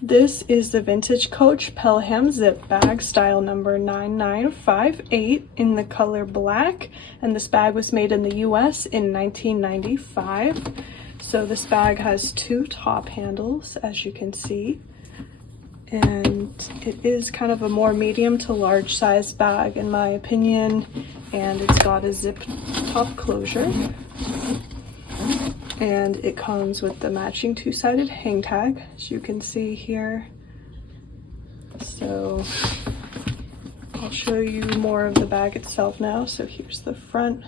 This is the Vintage Coach Pelham Zip bag, style number 9958, in the color black, and this bag was made in the US in 1995. So this bag has two top handles, as you can see, and it is kind of a more medium to large size bag in my opinion, and it's got a zip top closure. And it comes with the matching two-sided hang tag, as you can see here. So I'll show you more of the bag itself now. So here's the front.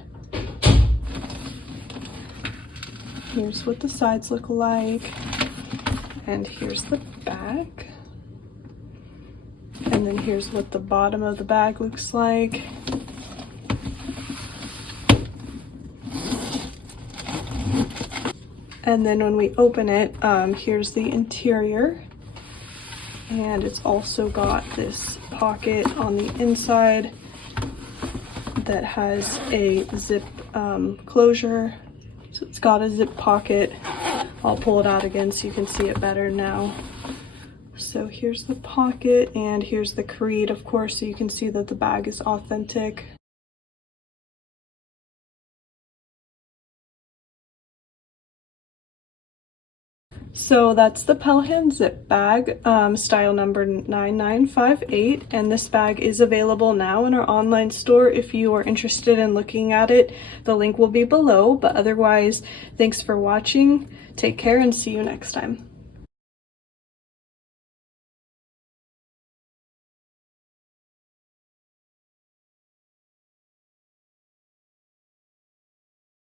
Here's what the sides look like. And here's the back. And then here's what the bottom of the bag looks like. And then when we open it, here's the interior, and it's also got this pocket on the inside that has a zip closure. So it's got a zip pocket. I'll pull it out again so you can see it better now. So here's the pocket, and here's the creed, of course, so you can see that the bag is authentic. So that's the Pelham Zip bag, style number 9958, and this bag is available now in our online store if you are interested in looking at it. The link will be below, but otherwise, thanks for watching, take care, and see you next time.